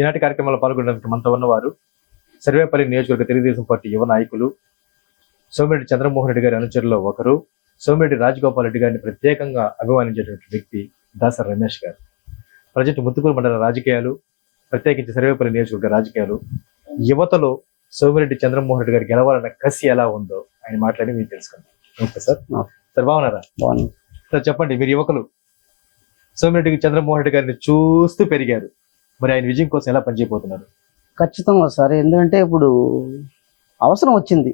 ఈనాటి కార్యక్రమంలో పాల్గొనడానికి మనతో ఉన్నవారు సర్వేపల్లి నియోజకవర్గ తెలుగుదేశం పార్టీ యువ నాయకులు సోమిరెడ్డి చంద్రమోహన్ రెడ్డి గారి అనుచరుల్లో ఒకరు సోమిరెడ్డి రాజగోపాల్ రెడ్డి గారిని ప్రత్యేకంగా అభిమానించేటువంటి వ్యక్తి దాసర్ రమేష్ గారు. ప్రజెంట్ ముత్తుకూరు మండల రాజకీయాలు ప్రత్యేకించి సర్వేపల్లి నియోజకవర్గ రాజకీయాలు యువతలో సోమిరెడ్డి చంద్రమోహన్ రెడ్డి గారు గెలవాలన్న కసి ఎలా ఉందో ఆయన మాట్లాడి మీరు తెలుసుకుందాం. Okay sir. సార్ బాగున్నారా? సార్ చెప్పండి మీరు యువకులు సోమిరెడ్డి చంద్రమోహన్ రెడ్డి గారిని చూస్తూ పెరిగారు. మరి ఆయన విజయం కోసం ఎలా పనిచేయబోతున్నారు? ఖచ్చితంగా సార్. ఎందుకంటే ఇప్పుడు అవసరం వచ్చింది.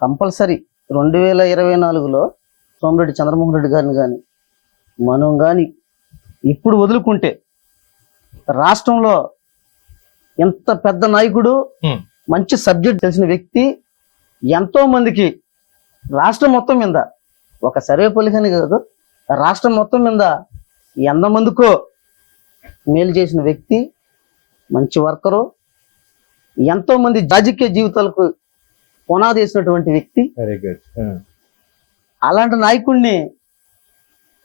కంపల్సరీ రెండు వేల ఇరవై నాలుగులో సోమిరెడ్డి చంద్రమోహన్ రెడ్డి గారిని కానీ మనం కానీ ఇప్పుడు వదులుకుంటే రాష్ట్రంలో ఎంత పెద్ద నాయకుడు. మంచి సబ్జెక్ట్ తెలిసిన వ్యక్తి ఎంతో మందికి రాష్ట్రం మొత్తం మీద ఒక సర్వేపల్లికని కాదు రాష్ట్రం మొత్తం మీద ఎంతమందికో మేలు చేసిన వ్యక్తి మంచి వర్కరు ఎంతో మంది రాజకీయ జీవితాలకు పునాది వేసినటువంటి వ్యక్తి. అలాంటి నాయకుడిని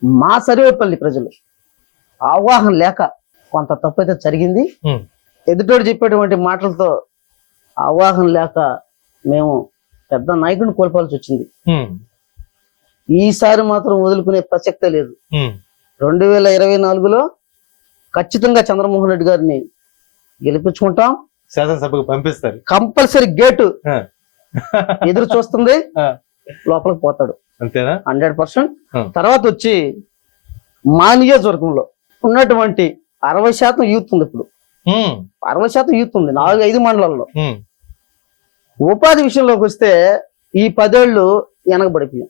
మా సర్వేపల్లి ప్రజలు అవగాహన లేక కొంత తప్పైతే జరిగింది. ఎదుటోడు చెప్పేటువంటి మాటలతో అవగాహన లేక మేము పెద్ద నాయకుడిని కోల్పోవాల్సి వచ్చింది. ఈసారి మాత్రం వదులుకునే ప్రసక్తే లేదు. రెండు వేల ఇరవై నాలుగులో ఖచ్చితంగా చంద్రమోహన్ రెడ్డి గారిని గెలిపించుకుంటాం. శాసనసభకు పంపిస్తారు. Compulsory gate. ఎదురు చూస్తుంది. లోపలికి పోతాడు. అంతేనా? Hundred percent. తర్వాత వచ్చి మా నియోజకవర్గంలో ఉన్నటువంటి అరవై శాతం యూత్ ఉంది ఇప్పుడు. అరవై శాతం యూత్ ఉంది. నాలుగు ఐదు మండలాల్లో ఉపాధి విషయంలోకి వస్తే ఈ పదేళ్ళు వెనకబడిపోయాం.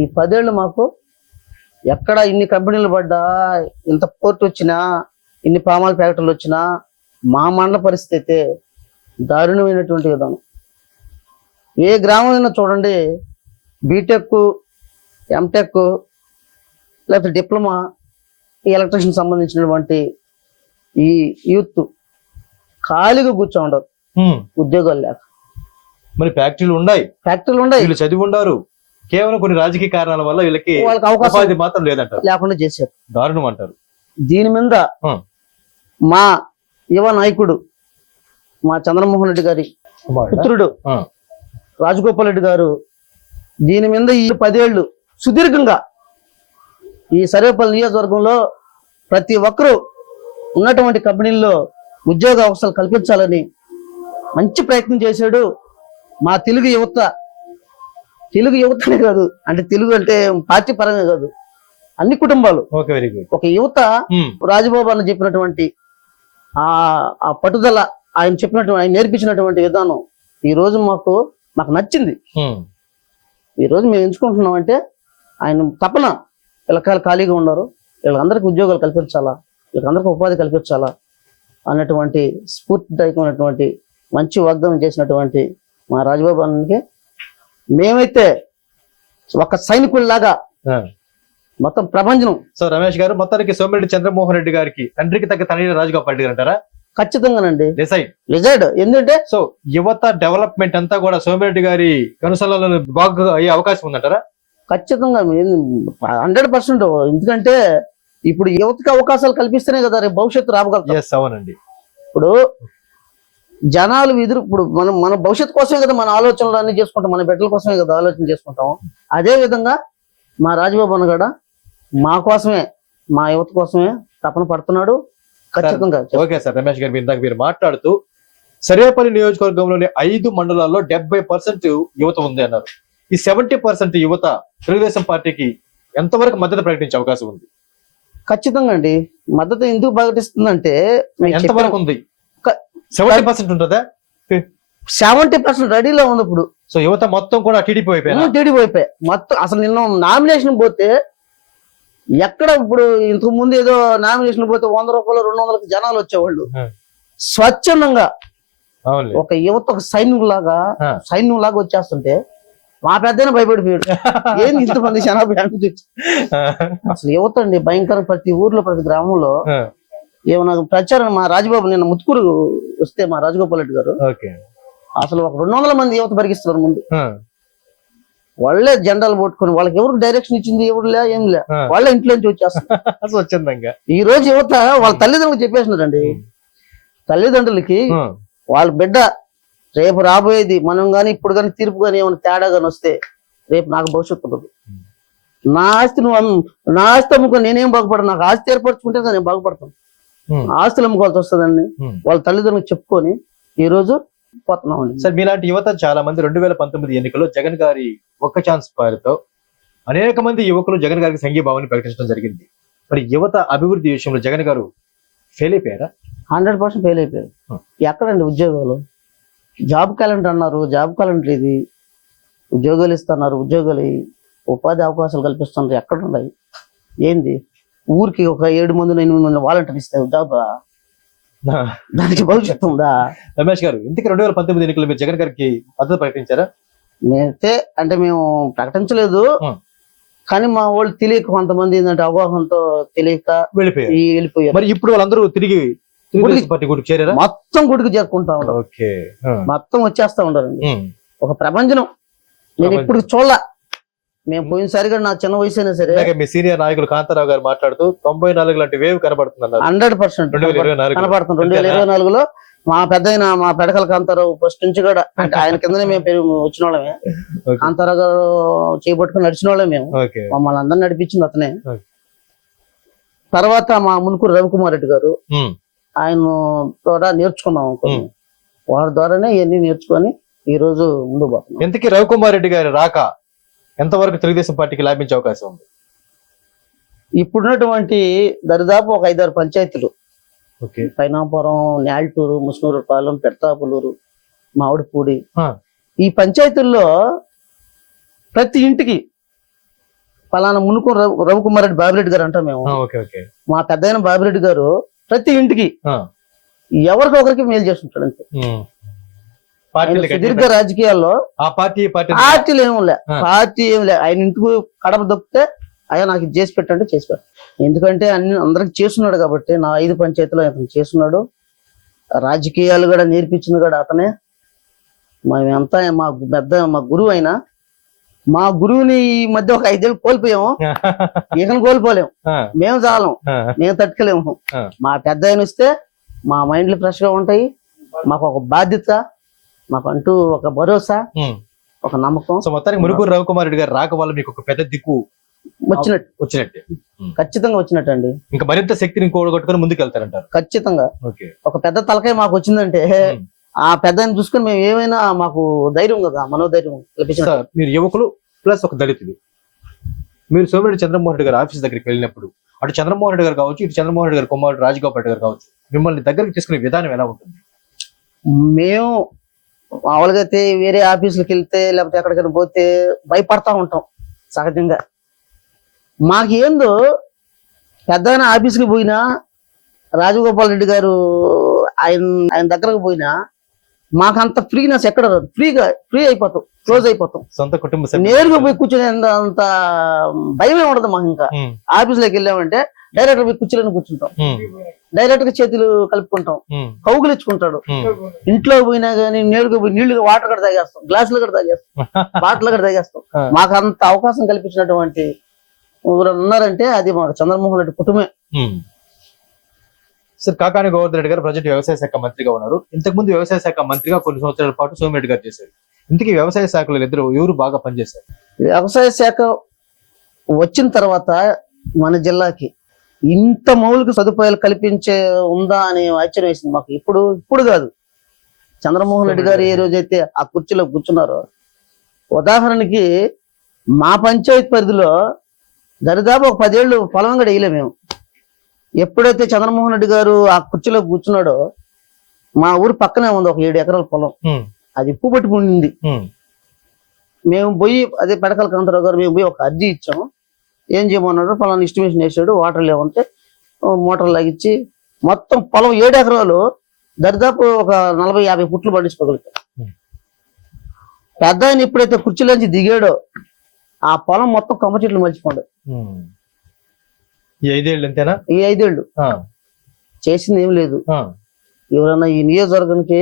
ఈ పదేళ్ళు మాకు ఎక్కడ ఇన్ని కంపెనీలు పడ్డా ఇంత పోర్ట్ వచ్చినా ఇన్ని పామాల ఫ్యాక్టరీలు వచ్చినా మా మండల పరిస్థితి అయితే దారుణమైనటువంటి విధానం. ఏ గ్రామం అయినా చూడండి బీటెక్ ఎంటెక్ లేకపోతే డిప్లొమా ఈ ఎలక్ట్రిషియన్ సంబంధించినటువంటి ఈ యూత్ ఖాళీగా కూర్చో ఉండరు ఉమ్. ఉద్యోగాలు లేక. మరి ఫ్యాక్టరీలు ఉన్నాయి ఫ్యాక్టరీలు ఉన్నాయి వీళ్ళు చదివి ఉండారు. కేవలం కొన్ని రాజకీయ కారణాల వల్ల వీళ్ళకి వాళ్ళకి అవకాశం మాత్రం లేదంటారు లేకుండా చేశారు దారుణం అంటారు దీని మీద. మా యువ నాయకుడు మా చంద్రమోహన్ రెడ్డి గారి పుత్రుడు. రాజగోపాల్ రెడ్డి గారు దీని మీద ఈ పదేళ్ళు సుదీర్ఘంగా ఈ సర్వేపల్లి నియోజకవర్గంలో ప్రతి ఒక్కరూ ఉన్నటువంటి కంపెనీల్లో ఉద్యోగ అవకాశాలు కల్పించాలని మంచి ప్రయత్నం చేశాడు మా తెలుగు యువత తెలుగు యువతనే కాదు. అంటే తెలుగు అంటే పార్టీ పరంగా కాదు. అన్ని కుటుంబాలు. ఒక యువత రాజబాబు అన్న చెప్పినటువంటి ఆ ఆ పట్టుదల ఆయన చెప్పినటువంటి ఆయన నేర్పించినటువంటి విధానం ఈ రోజు మాకు మాకు నచ్చింది. ఈ రోజు మేము ఎంచుకుంటున్నాం అంటే ఆయన తపన పిల్లకాయలు ఖాళీగా ఉన్నారు. వీళ్ళందరికీ ఉద్యోగాలు కల్పించాలా? వీళ్ళందరికీ ఉపాధి కల్పించాలా? అన్నటువంటి స్ఫూర్తిదాయకమైనటువంటి మంచి వాగ్దానం చేసినటువంటి మా రాజబాబు అన్నకి మేమైతే ఒక సైనికుల్లాగా మొత్తం ప్రపంచం సో రమేష్ గారు మొత్తానికి సోమిరెడ్డి చంద్రమోహన్ రెడ్డి గారికి తండ్రికి తగ్గ తండ్రి రాజగోపాల్ రెడ్డి గారు అంటారా ఖచ్చితంగానండి. డిసైడ్ రిజైడ్ ఎందుకంటే సో యువత డెవలప్మెంట్ అంతా కూడా సోమిరెడ్డి గారి కనుసలలో బాగా అయ్యే అవకాశం ఉందంటారా? ఖచ్చితంగా హండ్రెడ్ పర్సెంట్. ఎందుకంటే ఇప్పుడు యువతకి అవకాశాలు కల్పిస్తేనే కదా రేపు భవిష్యత్తు రాబగలుగుతాం. అవునండి. ఇప్పుడు జనాలు ఎదురు ఇప్పుడు మనం మన భవిష్యత్తు కోసమే కదా మన ఆలోచనలు అన్ని చేసుకుంటాం మన బిడ్డల కోసమే కదా ఆలోచన చేసుకుంటాం. అదే విధంగా మా రాజబాబు అన్న కూడా మా కోసమే మా యువత కోసమే తపన పడుతున్నాడు. ఖచ్చితంగా ఓకే సార్ రమేష్ గారు ఇందాక మీరు మాట్లాడుతూ సర్వేపల్లి నియోజకవర్గంలోని ఐదు మండలాల్లో డెబ్బై పర్సెంట్ యువత ఉంది అన్నారు. ఈ సెవెంటీ పర్సెంట్ యువత తెలుగుదేశం పార్టీకి ఎంతవరకు మద్దతు ప్రకటించే అవకాశం ఉంది? ఖచ్చితంగా అండి. మద్దతు ఎందుకు ప్రకటిస్తుందంటే ఎంతవరకు ఉంది? సెవెంటీ పర్సెంట్ ఉంటుందా? సెవెంటీ పర్సెంట్ రెడీలో ఉంది ఇప్పుడు సో యువత మొత్తం కూడా టీడీపీ టీడీపీ మొత్తం అసలు నిన్న నామినేషన్ పోతే ఎక్కడ ఇప్పుడు ఇంతకు ముందు ఏదో నామినేషన్ పోతే వంద రూపాయలు రెండు వందలకి జనాలు వచ్చేవాళ్ళు. స్వచ్ఛందంగా ఒక యువత ఒక సైన్యులాగా. సైన్యంలాగా వచ్చేస్తుంటే మా పెద్దనే భయపడిపోయాడు. ఏంది ఇంతమంది జనాభా? అసలు యువత అండి భయంకర. ప్రతి ఊర్లో ప్రతి గ్రామంలో ఏమన్నా ప్రచారం మా రాజబాబు నిన్న ముత్తుకూరు వస్తే మా రాజగోపాల్ రెడ్డి గారు అసలు ఒక రెండు వందల మంది యువత పరిగిస్తున్నారు ముందు. వాళ్ళే జెండాలు పట్టుకొని వాళ్ళకి ఎవరికి డైరెక్షన్ ఇచ్చింది ఎవరు లే ఏం లే. వాళ్ళే ఇంట్లో నుంచి వచ్చేస్తారు ఈ రోజు యువత వాళ్ళ తల్లిదండ్రులకు చెప్పేసినారండి. తల్లిదండ్రులకి వాళ్ళ బిడ్డ రేపు రాబోయేది మనం గాని ఇప్పుడు గాని తీర్పు గాని ఏమైనా తేడా గాని వస్తే రేపు నాకు భవిష్యత్తు ఉండదు. నా ఆస్తి నువ్వు నా ఆస్తి అమ్ముకొని నేనేం బాగుపడను నాకు ఆస్తి ఏర్పరచుకుంటే నేను బాగుపడతాను. ఆస్తులు అమ్ముకోవాల్సి వస్తుందండి. వాళ్ళ తల్లిదండ్రులకు చెప్పుకొని ఈ రోజు పోతున్నాం అండి. సార్ మీలాంటి యువత చాలా మంది రెండు వేల పంతొమ్మిది ఎన్నికల్లో జగన్ గారి ఒక్క ఛాన్స్ పేరుతో అనేక మంది యువకులు జగన్ గారికి సంఘీభావాన్ని ప్రకటించడం జరిగింది. మరి యువత అభివృద్ధి విషయంలో జగన్ గారు ఫెయిల్ అయిపోయారా? హండ్రెడ్ పర్సెంట్ ఫెయిల్ అయిపోయారు. ఎక్కడండి ఉద్యోగాలు? జాబ్ క్యాలెండర్ అన్నారు జాబ్ క్యాలెండర్ ఇది. ఉద్యోగాలు ఇస్తున్నారు ఉద్యోగాలు. ఉపాధి అవకాశాలు కల్పిస్తున్నారు. ఎక్కడ ఉన్నాయి ఏంది? ఊరికి ఒక ఏడు మంది ఎనిమిది మంది వాలంటీర్ ఇస్తే జాబ్ దానికి భవిష్యత్తు ఉందా? రమేష్ గారు ఇంతకీ రెండు వేల పంతొమ్మిది ఎన్నికల్లో మీరు జగన్ గారికి మద్దతు ప్రకటించారా? నేనైతే అంటే మేము ప్రకటించలేదు. కానీ మా వాళ్ళు తెలియక కొంతమంది ఏంటంటే అవగాహనతో తెలియక వెళ్ళిపోయారు. వెళ్ళిపోయారు. మరి ఇప్పుడు వాళ్ళందరూ తిరిగి పార్టీ చేరారా? మొత్తం గుడికి చేరుకుంటా ఆ, మొత్తం వచ్చేస్తా ఉండారండి ఉమ్, ఒక ప్రభంజనం. నేను ప్రపంచం. ఇప్పుడు చూడలా. మేము పోయినసారిగా నా చిన్న వయసు అయినా సరే మీ సీనియర్ నాయకులు కాంతారావు గారు మాట్లాడుతూ తొంభై నాలుగు లాంటి వేవ్ కనబడుతుంది హండ్రెడ్ పర్సెంట్ కనపడుతుంది రెండు వేల ఇరవై నాలుగులో మా పెద్ద మా పెడకల కాంతారావు ఫస్ట్ నుంచి కూడా అంటే ఆయన కిందనే మేము పెరిగి వచ్చిన వాళ్ళమే. కాంతారావు గారు చేపట్టుకుని నడిచిన వాళ్ళే మేము మమ్మల్ని అందరిని నడిపించింది అతనే. తర్వాత మా మునుకూరు రవికుమార్ రెడ్డి గారు ఉమ్, ఆయన ద్వారా నేర్చుకున్నాం కొన్ని. ఉమ్. వారి ద్వారానే ఇవన్నీ నేర్చుకొని ఈ రోజు ముందు పోతున్నాం. ఇంతకీ రవికుమార్ రెడ్డి గారి రాక ఎంతవరకు తెలుగుదేశం పార్టీకి లాభించే అవకాశం ఉంది? ఇప్పుడున్నటువంటి దరిదాపు ఒక ఐదారు పంచాయతీలు. పైనాపురం నేల్టూరు ముస్నూరు పాలెం పెడతాపులూరు మామిడిపూడి. ఈ పంచాయతీల్లో ప్రతి ఇంటికి పలానా మునుకు రవి రవికుమార్ రెడ్డి బాబిరెడ్డి గారు అంటాం మేము. మా పెద్ద బాబిరెడ్డి గారు ప్రతి ఇంటికి ఆ, ఎవరికి ఒకరికి మేలు చేస్తుంటాడు అంతే. సుదీర్ఘ రాజకీయాల్లో ఆ పార్టీ పార్టీలు ఏం లే. పార్టీ ఏం లే. ఆయన ఇంటికి కడప దొక్కితే అయ్యా నాకు ఇది చేసి పెట్టంటే చేసి పెట్టు ఎందుకంటే అన్ని అందరికి చేస్తున్నాడు కాబట్టి నా ఐదు పంచాయతీలో అతను చేస్తున్నాడు. రాజకీయాలు కూడా నేర్పించింది కూడా అతనే. మేమంతా మా పెద్ద మా గురువు అయినా మా గురువుని ఈ మధ్య ఒక ఐదేళ్ళు కోల్పోయాము. ఈయన కోల్పోలేము మేము చాలం. మేము తట్టుకోలేము. మా పెద్ద ఆయన వస్తే మా మైండ్లు ఫ్రెష్గా ఉంటాయి. మాకు ఒక బాధ్యత. మాకు అంటూ ఒక భరోసా. ఒక నమ్మకం. సో మొత్తానికి మురుగురు రవికుమార్ రెడ్డి గారు రాక వల్ల మీకు ఒక పెద్ద దిక్కు వచ్చినట్టు. వచ్చినట్టే. ఖచ్చితంగా వచ్చినట్టండి. ఇంకా మరింత శక్తిని కూడగొట్టుకుని ముందుకు వెళ్తారంటారు ఖచ్చితంగా ఒక పెద్ద తలకాయ మాకు వచ్చిందంటే. ఆ పెద్దని చూసుకొని మేము ఏమైనా మాకు ధైర్యం కదా మనోధైర్యం సార్ మీరు యువకులు ప్లస్ ఒక దళితులు. మీరు సోమిరెడ్డి చంద్రమోహన్ రెడ్డి గారి ఆఫీస్ దగ్గరికి వెళ్ళినప్పుడు అటు చంద్రమోహన్ రెడ్డి గారు కావచ్చు ఇటు చంద్రమోహన్ రెడ్డి గారి కుమారుడు రాజగోపాల్ రెడ్డి గారు కావచ్చు మిమ్మల్ని దగ్గరికి తీసుకునే విధానం ఎలా ఉంటుంది? మేము మామూలుగా అయితే వేరే ఆఫీసులకు వెళ్తే లేకపోతే ఎక్కడికైనా పోతే భయపడతా ఉంటాం సహజంగా. మాకేందో పెద్ద ఆఫీస్కి పోయినా రాజగోపాల్ రెడ్డి గారు ఆయన ఆయన దగ్గరకు పోయినా మాకంత ఫ్రీనెస్ ఎక్కడ రాదు. ఫ్రీగా ఫ్రీ అయిపోతాం క్లోజ్ అయిపోతాం. సొంత కుటుంబ. నేరుగా పోయి కూర్చునే అంత- భయమే ఉండదు మాకు ఇంకా. ఉమ్, ఆఫీస్లోకి వెళ్ళామంటే డైరెక్ట్ పోయి కుర్చీలను కూర్చుంటాం. డైరెక్ట్గా చేతులు కలుపుకుంటాం. కౌగులు ఇచ్చుకుంటాడు. ఇంట్లో పోయినా గానీ నేరుగా పోయి నీళ్ళు వాటర్ కూడా తాగేస్తాం గ్లాసులు కూడా తాగేస్తాం బాటిల్ కూడా తాగేస్తాం. మాకు అంత అవకాశం కల్పించినటువంటి ఎవరు ఉన్నారంటే అది మాకు చంద్రమోహన్ రెడ్డి కుటుంబమే. సార్ కాకాని గోవర్ధన్ రెడ్డి గారు ప్రజెంట్ వ్యవసాయ శాఖ మంత్రిగా ఉన్నారు. ఇంతకు ముందు వ్యవసాయ శాఖ మంత్రిగా కొన్ని సంవత్సరాల పాటు సోమిరెడ్డి గారు చేశారు. ఇంతకీ వ్యవసాయ శాఖలో ఇద్దరు ఎవరు బాగా పనిచేశారు? వ్యవసాయ శాఖ వచ్చిన తర్వాత మన జిల్లాకి ఇంత మౌలిక సదుపాయాలు కల్పించే ఉందా అని ఆశ్చర్యం వేసింది మాకు. ఇప్పుడు ఇప్పుడు కాదు. చంద్రమోహన్ రెడ్డి గారు ఏ రోజైతే ఆ కుర్చీలో కూర్చున్నారో ఉదాహరణకి మా పంచాయతీ పరిధిలో దరిదాపు ఒక పదేళ్ళు పొలం కూడా వేయలే మేము. ఎప్పుడైతే చంద్రమోహన్ రెడ్డి గారు ఆ కుర్చీలో కూర్చున్నాడో మా ఊరు పక్కనే ఉంది ఒక ఏడు ఎకరాల పొలం. అది ఉప్పు పట్టుకుంది మేము పోయి అదే పెడకల కాంతారావు గారు మేము పోయి ఒక అర్జీ ఇచ్చాము. ఏం చేయమన్నాడు? పలానా ఎస్టిమేషన్ వేసాడు వాటర్ లేవంటే మోటార్ లాగిచ్చి మొత్తం పొలం ఏడు ఎకరాలు దరిదాపు ఒక నలభై యాభై ఫుట్లు పండించుకోగలుగుతాం. పెద్ద ఆయన ఎప్పుడైతే కుర్చీలోంచి దిగాడో ఆ పొలం మొత్తం కొమ్మ చెట్లు మర్చిపోండి. ఈ ఐదేళ్ళు అంతేనా? ఈ ఐదేళ్ళు ఆ, చేసింది ఏం లేదు. ఆ, ఎవరైనా ఈ నియోజకవర్గానికి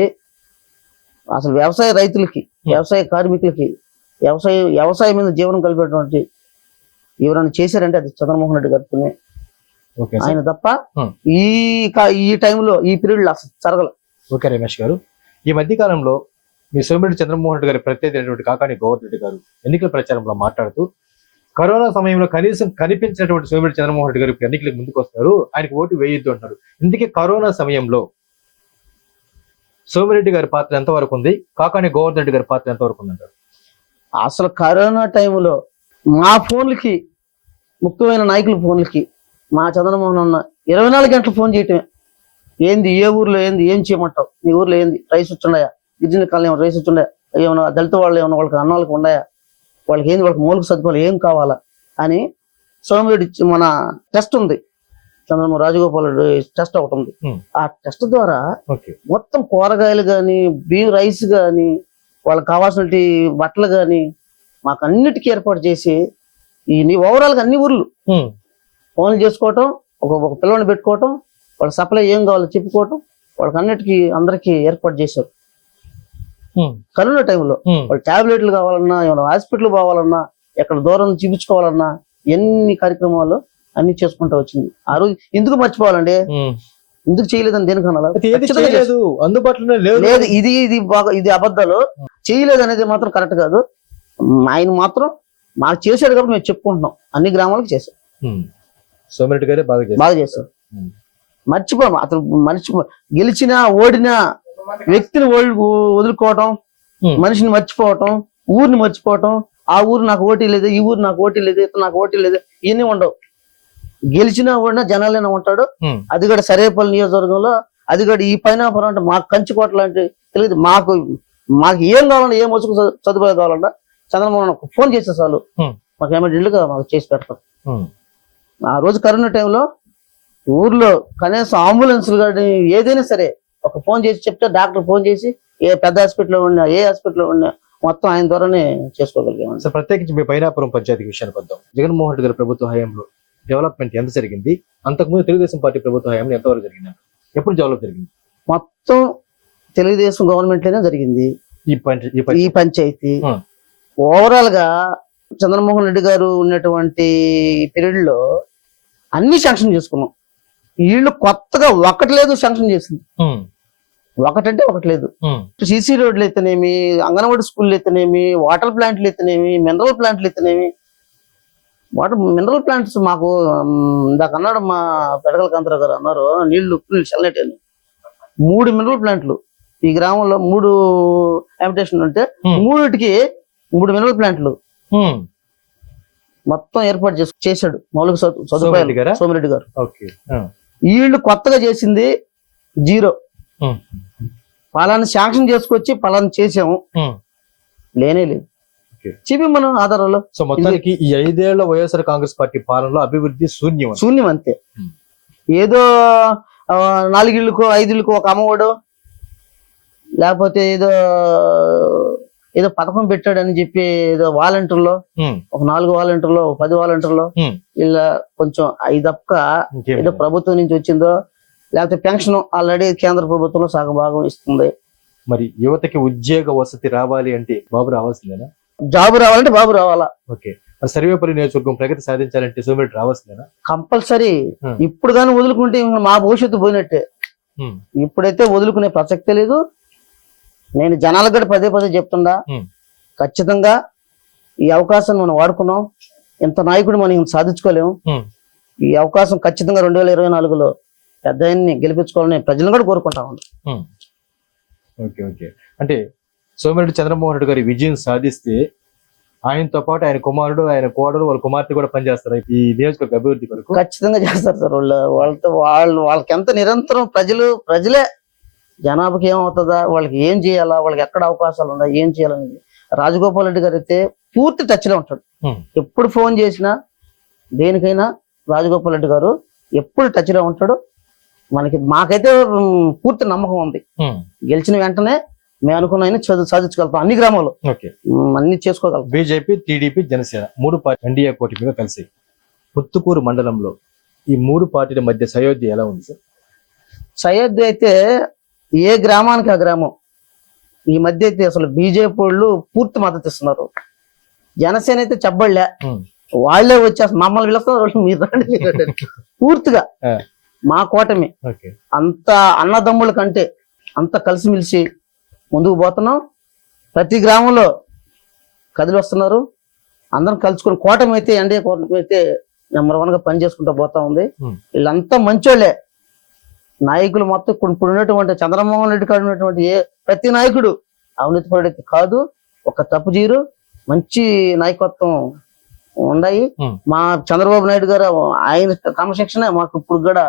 అసలు వ్యవసాయ రైతులకి వ్యవసాయ కార్మికులకి వ్యవసాయ వ్యవసాయం మీద జీవనం కలిపేటువంటి ఎవరైనా చేశారంటే అది చంద్రమోహన్ రెడ్డి గారితోనే. ఆయన తప్ప. ఈ ఈ టైంలో ఈ పీరియడ్లో అసలు జరగల. ఓకే రమేష్ గారు. ఈ మధ్య కాలంలో మీ సోమిరెడ్డి చంద్రమోహన్ రెడ్డి గారి అయినటువంటి కాకాని గోవర్ధన్ రెడ్డి గారు ఎన్నికల ప్రచారంలో మాట్లాడుతూ కరోనా సమయంలో కనీసం కనిపించినటువంటి సోమిరెడ్డి చంద్రమోహన్ రెడ్డి గారు ఎన్నికలకు ముందుకు వస్తారు. ఆయనకు ఓటు వేయొద్దు అంటారు ఇందుకే కరోనా సమయంలో సోమిరెడ్డి గారి పాత్ర ఎంతవరకు ఉంది? కాకాని గోవర్ధన్ రెడ్డి గారి పాత్ర ఎంతవరకు ఉందంటారు అసలు కరోనా టైంలో మా ఫోన్లకి ముఖ్యమైన నాయకుల ఫోన్లకి మా చంద్రమోహన్ ఉన్న ఇరవై నాలుగు గంటలు ఫోన్ చేయటమే. ఏంది ఏ ఊర్లో ఏంది ఏం చేయమంటావు? నీ ఊర్లో ఏంది? రైస్ వచ్చుండయా? గిరిజన కాలనీ రైస్ వచ్చుండయా? ఏమైనా దళిత వాళ్ళు ఏమైనా వాళ్ళకి అన్న వాళ్ళకి ఉన్నాయా? వాళ్ళకి ఏంది? వాళ్ళకి మౌలిక సదుపాయాలు ఏం కావాలా అని సోమిరెడ్డి మన టెస్ట్ ఉంది. చంద్రమోహన్ రాజగోపాల్ టెస్ట్ ఒకటి ఉంది. ఆ టెస్ట్ ద్వారా మొత్తం కూరగాయలు కానీ బియ్యం రైస్ కానీ వాళ్ళకి కావాల్సిన బట్టలు కానీ మాకు అన్నిటికీ ఏర్పాటు చేసి ఈ నీ ఓవరాల్గా అన్ని ఊర్లు ఫోన్లు చేసుకోవటం ఒక ఒక పిల్లని పెట్టుకోవటం వాళ్ళ సప్లై ఏం కావాలో చెప్పుకోవటం వాళ్ళకి అన్నిటికీ అందరికీ ఏర్పాటు చేశారు. కరోనా టైంలో వాళ్ళు టాబ్లెట్లు కావాలన్నా ఏమైనా హాస్పిటల్ పోవాలన్నా ఎక్కడ దూరం చూపించుకోవాలన్నా ఎన్ని కార్యక్రమాలు అన్ని చేసుకుంటూ వచ్చింది. ఆ రోజు ఎందుకు మర్చిపోవాలండి? ఎందుకు చేయలేదని దేనికి అనాలా? అయితే ఏది ఖచ్చితంగా చేయలేదు. అందుబాటులోనే లేదు ఇది ఇది బాగా ఇది అబద్ధాలు. చేయలేదు అనేది మాత్రం కరెక్ట్ కాదు. ఆయన మాత్రం మాకు చేశాడు కాబట్టి మేము చెప్పుకుంటున్నాం. అన్ని గ్రామాలకు చేశాం. సోమిరెడ్డి గారే బాగా చేశారు. బాగా. మర్చిపోం అతను మర్చిపో గెలిచినా ఓడినా వ్యక్తిని వదిలి- వదులుకోవటం. మనిషిని మర్చిపోవటం ఊరిని మర్చిపోవటం ఆ ఊరు నాకు ఓటీ లేదు ఈ ఊరు నాకు ఓటీ లేదు ఇతను నాకు ఓటీ లేదు ఇవన్నీ ఉండవు గెలిచినా ఓడినా జనాలైనా ఉంటాడు. అది కూడా సరేపల్లి నియోజకవర్గంలో అది కూడా ఈ పైనాపురం అంటే మాకు కంచుకోట లాంటి తెలియదు మాకు మాకు ఏం కావాలన్నా ఏం వచ్చుకు సదుపాయం కావాలన్నా చంద్రమోహన్ ఫోన్ చేసే చాలు. మాకు ఎమర్జెంట్గా మాకు చేసి పెడతాం. ఆ రోజు కరోనా టైంలో ఊర్లో కనీసం అంబులెన్స్లు కానీ ఏదైనా సరే ఒక ఫోన్ చేసి చెప్తే డాక్టర్ ఫోన్ చేసి ఏ పెద్ద హాస్పిటల్లో ఉన్నా ఏ హాస్పిటల్లో ఉన్నా మొత్తం ఆయన ద్వారానే చేసుకోగలిగామండి సార్ ప్రత్యేకించి మీ పైనాపురం పంచాయతీ విషయానికి వద్దాం. జగన్మోహన్ రెడ్డి గారి ప్రభుత్వ హయాంలో డెవలప్మెంట్ ఎంత జరిగింది? అంతకుముందు తెలుగుదేశం పార్టీ ప్రభుత్వ హయాంలో ఎంతవరకు జరిగింది ఎప్పుడు డెవలప్ జరిగింది? మొత్తం తెలుగుదేశం గవర్నమెంట్లోనే జరిగింది. ఈ పంచ ఈ ఈ పంచ- పంచాయతీ. ఓవరాల్గా చంద్రమోహన్ రెడ్డి గారు ఉన్నటువంటి పీరియడ్లో అన్ని శాంక్షన్ చేసుకున్నాం. వీళ్ళు కొత్తగా ఒకటి లేదు శాంక్షన్ చేసింది. ఒకటంటే ఒకటి లేదు. సిసి రోడ్లు అయితేనేమి అంగన్వాడీ స్కూళ్ళు అయితేనేమి వాటర్ ప్లాంట్లు అయితేనేమి మినరల్ ప్లాంట్లు అయితేనేమి వాటర్ మినరల్ ప్లాంట్స్ మాకు ఇందాక అన్నాడు మా పెడగల కాంతరావు గారు అన్నారు నీళ్ళు ఉప్పు నీళ్ళు చల్లటి అని మూడు మినరల్ ప్లాంట్లు ఈ గ్రామంలో మూడు హ్యాబిటేషన్ ఉంటే. మూడిటికి మూడు మినరల్ ప్లాంట్లు. మొత్తం ఏర్పాటు చేసు చేశాడు మౌలిక సదుపాయాలు గారా? సోమిరెడ్డి గారు. వీళ్ళు కొత్తగా చేసింది జీరో. పలానా శాంక్షన్ చేసుకొచ్చి పలానా చేసాము. లేనే లేదు Okay. చూపి మనం ఆధారాలు సో మొత్తానికి ఈ ఐదేళ్ళ వైఎస్ఆర్ కాంగ్రెస్ పార్టీ పాలనలో అభివృద్ధి శూన్యం. శూన్యం అంతే. ఏదో నాలుగిళ్ళకో ఐదిళ్ళకో ఒక అమ్మఒడు లేకపోతే ఏదో ఏదో పథకం పెట్టాడని చెప్పి ఏదో వాలంటీర్లో. ఒక నాలుగు వాలంటీర్లో ఒక పది వాలంటీర్లో. ఇలా కొంచెం ఐదప్ప ఏదో ప్రభుత్వం నుంచి వచ్చిందో లేకపోతే పెన్షన్ ఆల్రెడీ కేంద్ర ప్రభుత్వంలో సగం భాగం ఇస్తుంది. మరి యువతకి ఉద్యోగ వసతి రావాలి అంటే బాబు రావాల్సిందేనా? జాబ్ రావాలంటే బాబు రావాలా. ఓకే. మరి సర్వేపల్లి నియోజకవర్గం ప్రగతి సాధించాలంటే సోమిరెడ్డి రావాల్సిందేనా? కంపల్సరీ. ఇప్పుడు కానీ వదులుకుంటే మా భవిష్యత్తు పోయినట్టే. ఇప్పుడైతే వదులుకునే ప్రసక్తే లేదు. నేను జనాలకు కూడా పదే పదే చెప్తుండా. ఖచ్చితంగా ఈ అవకాశాన్ని మనం వాడుకున్నాం. ఇంత నాయకుడు మనం సాధించుకోలేము. ఈ అవకాశం ఖచ్చితంగా రెండు వేల ఇరవై నాలుగులో పెద్ద ఆయన్ని గెలిపించుకోవాలని ప్రజలను కూడా కోరుకుంటా ఉన్నాం. Okay okay. అంటే సోమిరెడ్డి చంద్రమోహన్ రెడ్డి గారి విజయం సాధిస్తే ఆయనతో పాటు ఆయన కుమారుడు ఆయన కోడలు వాళ్ళ కుమార్తె కూడా పనిచేస్తారు ఈ నియోజకవర్గ అభివృద్ధి కొరకు. ఖచ్చితంగా చేస్తారు సార్ వాళ్ళు. వాళ్ళతో వాళ్ళు వాళ్ళకి ఎంత నిరంతరం ప్రజలు ప్రజలే జనాభాకి ఏమవుతుందా వాళ్ళకి ఏం చేయాలా వాళ్ళకి ఎక్కడ అవకాశాలు ఉన్నాయి ఏం చేయాలనేది రాజగోపాల్ రెడ్డి గారు అయితే పూర్తి టచ్లో ఉంటాడు. ఎప్పుడు ఫోన్ చేసినా దేనికైనా రాజగోపాల్ రెడ్డి గారు ఎప్పుడు టచ్లో ఉంటాడు మనకి మాకైతే పూర్తి నమ్మకం ఉంది. గెలిచిన వెంటనే మేము అనుకున్న చదువు సాధించగలుగుతాం అన్ని గ్రామాలు. అన్ని చేసుకోగలుగుతాం. బీజేపీ టీడీపీ జనసేన మూడు పార్టీ ఎన్డీఏ కూటమి మీద కలిసి పుత్తుకూరు మండలంలో ఈ మూడు పార్టీల మధ్య సయోధ్య ఎలా ఉంది సార్? సయ్యద్ అయితే ఏ గ్రామానికి ఆ గ్రామం? ఈ మధ్య అయితే అసలు బీజేపీ వాళ్ళు పూర్తి మద్దతు ఇస్తున్నారు. జనసేన అయితే చెప్పబడలే. వాళ్ళే వచ్చేస్తారు మమ్మల్ని పిలుస్తున్నారు వాళ్ళు మీరు రండి. పూర్తిగా. మా కూటమి. అంత అన్నదమ్ముల కంటే అంత కలిసిమెలిసి ముందుకు పోతున్నాం. ప్రతి గ్రామంలో కదిలి వస్తున్నారు. అందరం కలుసుకుని కూటమి అయితే ఎన్డీఏ కూటమి అయితే నెంబర్ వన్గా పని చేసుకుంటూ పోతా ఉంది. వీళ్ళంతా మంచోళ్ళే. నాయకులు మొత్తం ఇప్పుడు ఇప్పుడు ఉన్నటువంటి చంద్రమోహన్ రెడ్డి కాడు ఉన్నటువంటి ఏ ప్రతి నాయకుడు అవినీతి పరుడైతే కాదు. ఒక తప్పు జీరు. మంచి నాయకత్వం ఉన్నాయి. మా చంద్రబాబు నాయుడు గారు ఆయన క్రమశిక్షణ మాకు ఇప్పుడు కూడా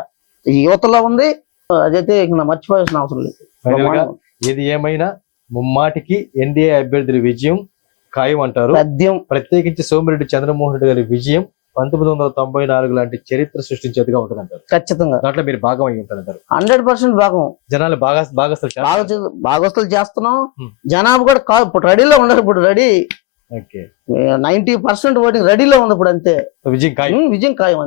యువతలో ఉంది. అదైతే ఇక మర్చిపోవాల్సిన అవసరం లేదు. ఏది ఏమైనా ముమ్మాటికి ఎన్డీఏ అభ్యర్థుల విజయం ఖాయం అంటారు. ప్రత్యేకించి సోమిరెడ్డి చంద్రమోహన్ రెడ్డి గారి విజయం పంతొమ్మిది వందల తొంభై నాలుగు లాంటి చరిత్ర సృష్టించేదిగా ఉంటుందంటారు. ఖచ్చితంగా. దాంట్లో మీరు భాగం అయి ఉంటారంటారు. హండ్రెడ్ పర్సెంట్ భాగం. జనాలు బాగా భాగస్థలు భాగస్తులు చేస్తున్నాం. జనాభా కూడా కాదు. ఇప్పుడు రెడీలో ఉన్నారు. ఇప్పుడు ready. Okay. Ninety percent voting రెడీలో ఉంది ఇప్పుడు అంతే. విజయం ఖాయం. విజయం ఖాయం